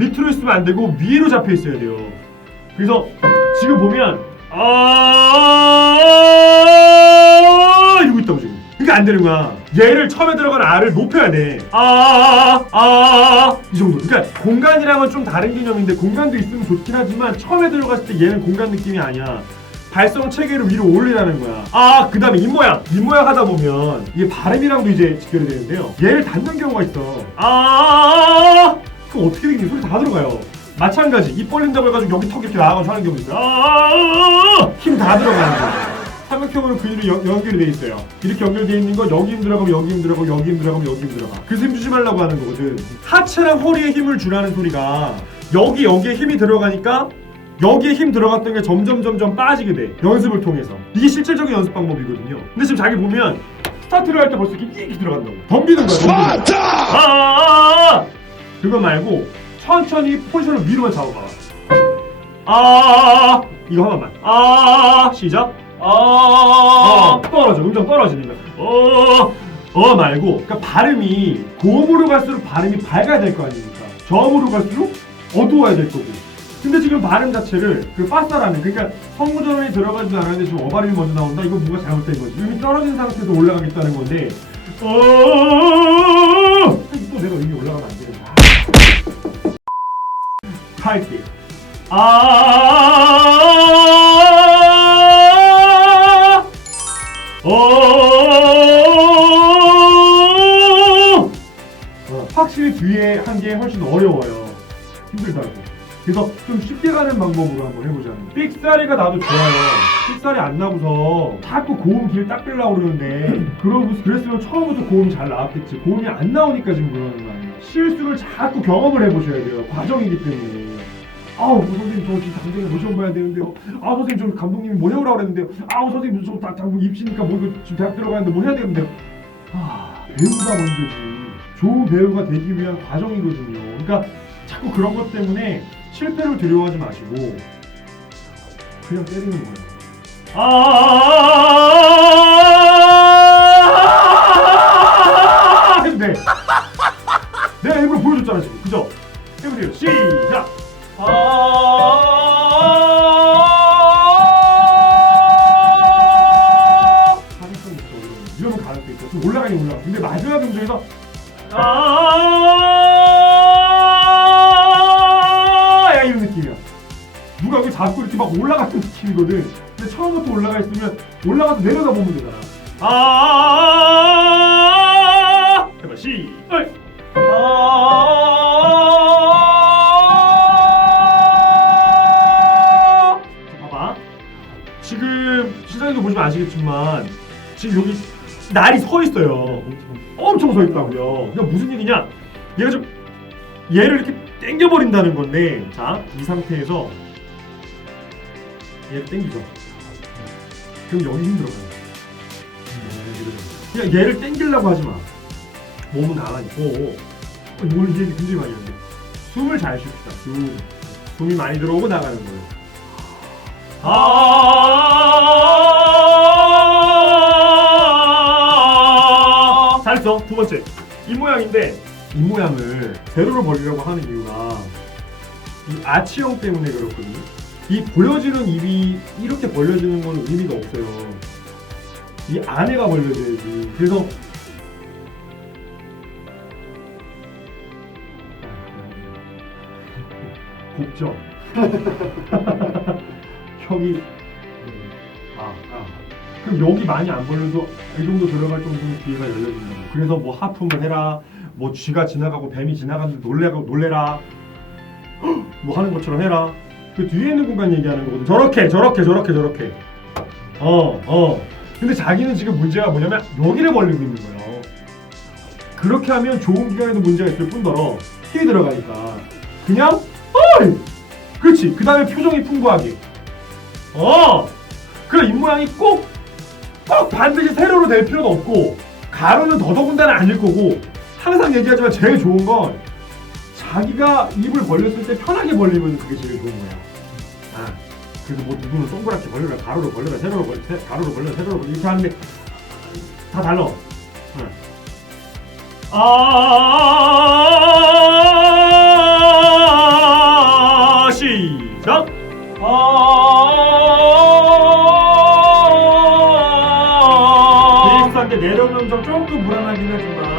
밑으로 있으면 안 되고 위로 잡혀 있어야 돼요. 그래서 지금 보면 아 이러고 있다고 지금. 그러니까 안 되는 거야. 얘를 처음에 들어간 R을 높여야 돼. 아 아 이 정도. 그러니까 공간이랑은 좀 다른 개념인데 공간도 있으면 좋긴 하지만 처음에 들어갔을 때 얘는 공간 느낌이 아니야. 발성 체계를 위로 올리라는 거야. 아, 그 다음에 입모양. 입모양 하다 보면 이게 발음이랑도 이제 직결이 되는데요. 얘를 닫는 경우가 있어. 아, 그럼 어떻게 되겠니? 소리 다 들어가요. 마찬가지. 입 벌린다고 해가지고 여기 턱 이렇게 나가가지고 하는 경우도 있어요. 아, 힘다 들어가는 거야. 삼각형으로 근육이 연- 연결이 돼 있어요. 이렇게 연결돼 있는 거 여기 힘 들어가면 여기 힘 들어가고 여기 힘 들어가면 여기 힘 들어가. 그래서 힘 주지 말라고 하는 거거든. 하체랑 허리에 힘을 주라는 소리가 여기 여기에 힘이 들어가니까 여기에 힘 들어갔던 게 점점 점점 빠지게 돼. 연습을 통해서. 이게 실질적인 연습 방법이거든요. 근데 지금 자기 보면 스타트를 할 때 벌써 이렇게 이렇게 들어간다고. 덤비는 거야. 덤비는 거야. 아, 아, 아, 아. 그거 말고 천천히 포지션을 위로만 잡아봐. 아, 이거 한 번만. 아, 시작. 아, 떨어져. 음정 떨어지는 거야. 어, 어 말고. 그러니까 발음이 고음으로 갈수록 발음이 밝아야 될 거 아닙니까? 저음으로 갈수록 어두워야 될 거고. 근데 지금 발음 자체를 그 파사라는 그러니까 성무전원이 들어가지도 않았는데 지금 어발음이 먼저 나온다. 이거 뭔가 잘못된 거지. 음이 떨어진 상태에서 올라가겠다는 건데. 어, 또 내가 음이 올라가면 안 되는다. 할게. 아, 어, 어, 확실히 뒤에 한 게 훨씬 어려워요. 힘들다고. 그래서 좀 쉽게 가는 방법으로 한번 해보자는. 삑사리가 나도 좋아요. 삑사리 안 나고서 자꾸 고음 길 닦으려고 그러는데 그러고 그랬으면 처음부터 고음이 잘 나왔겠지. 고음이 안 나오니까 지금 그러는 거 아니에요. 실수를 자꾸 경험을 해보셔야 돼요. 과정이기 때문에. 아우 뭐 선생님 저 지금 당장에 모시고 봐야 되는데요. 아 선생님 저 감독님이 뭐 해오라고 그랬는데요. 아우 선생님 저 다- 당분 입시니까 뭐 이거 지금 대학 들어가는데 뭐 해야 되는데요. 아 배우가 먼저지. 좋은 배우가 되기 위한 과정이거든요. 그러니까 자꾸 그런 것 때문에 실패를 두려워하지 마시고 그냥 때리는 거예요. 아 올라가긴 올라가. 근데 마지막 음정에서 아, 야 이런 느낌이야. 누가 여기 자꾸 이렇게 막 올라가는 느낌이거든. 근데 처음부터 올라가 있으면 올라가서 내려다 보면 되잖아. 아, 해봐 시작. 아, 봐봐. 지금 시장님도 보시면 아시겠지만 지금 여기 날이 서 있어요. 엄청 서 있다고요. 그러니까 무슨 얘기냐? 얘가 좀 얘를 이렇게 당겨 버린다는 건데, 자, 이 상태에서 얘를 당기죠. 그럼 여기 힘들어요. 그냥 얘를 당기려고 하지 마. 몸은 나가니까. 오, 이걸 이제 굉장히 많이 하는데. 숨을 잘 쉽시다. 숨. 숨이 많이 들어오고 나가는 거예요. 아~ 잘했어. 두 번째. 이 모양인데 이 모양을 세로로 벌리려고 하는 이유가 이 아치형 때문에 그렇거든요. 이 보여지는 입이 이렇게 벌려지는 건 의미가 없어요. 이 안에가 벌려져야지. 그래서 곱죠. 형이. 그럼 여기 많이 안 벌려도 이 정도 들어갈 정도는 귀가 열려진다고. 그래서 뭐 하품을 해라, 뭐 쥐가 지나가고 뱀이 지나가는데 놀래고 놀래라, 헉! 뭐 하는 것처럼 해라. 그 뒤에 있는 공간 얘기하는 거거든. 저렇게, 저렇게, 저렇게, 저렇게. 어, 어. 근데 자기는 지금 문제가 뭐냐면 여기를 벌리고 있는 거예요. 그렇게 하면 좋은 기간에도 문제가 있을 뿐더러 힘이 들어가니까 그냥 어이! 그렇지. 그 다음에 표정이 풍부하게. 어. 그래 입 모양이 꼭, 꼭 반드시 세로로 될 필요도 없고 가로는 더더군다나 아닐 거고 항상 얘기하지만 제일 좋은 건 자기가 입을 벌렸을 때 편하게 벌리면 그게 제일 좋은 거야. 아. 그래서 뭐 누구는 동그랗게 벌려라, 가로로 벌려라, 세로로 벌려, 세, 가로로 벌려, 세로로 벌려 이렇게 하는데 다 달라. 응. 아. 내려오면서 조금 불안하긴 하지만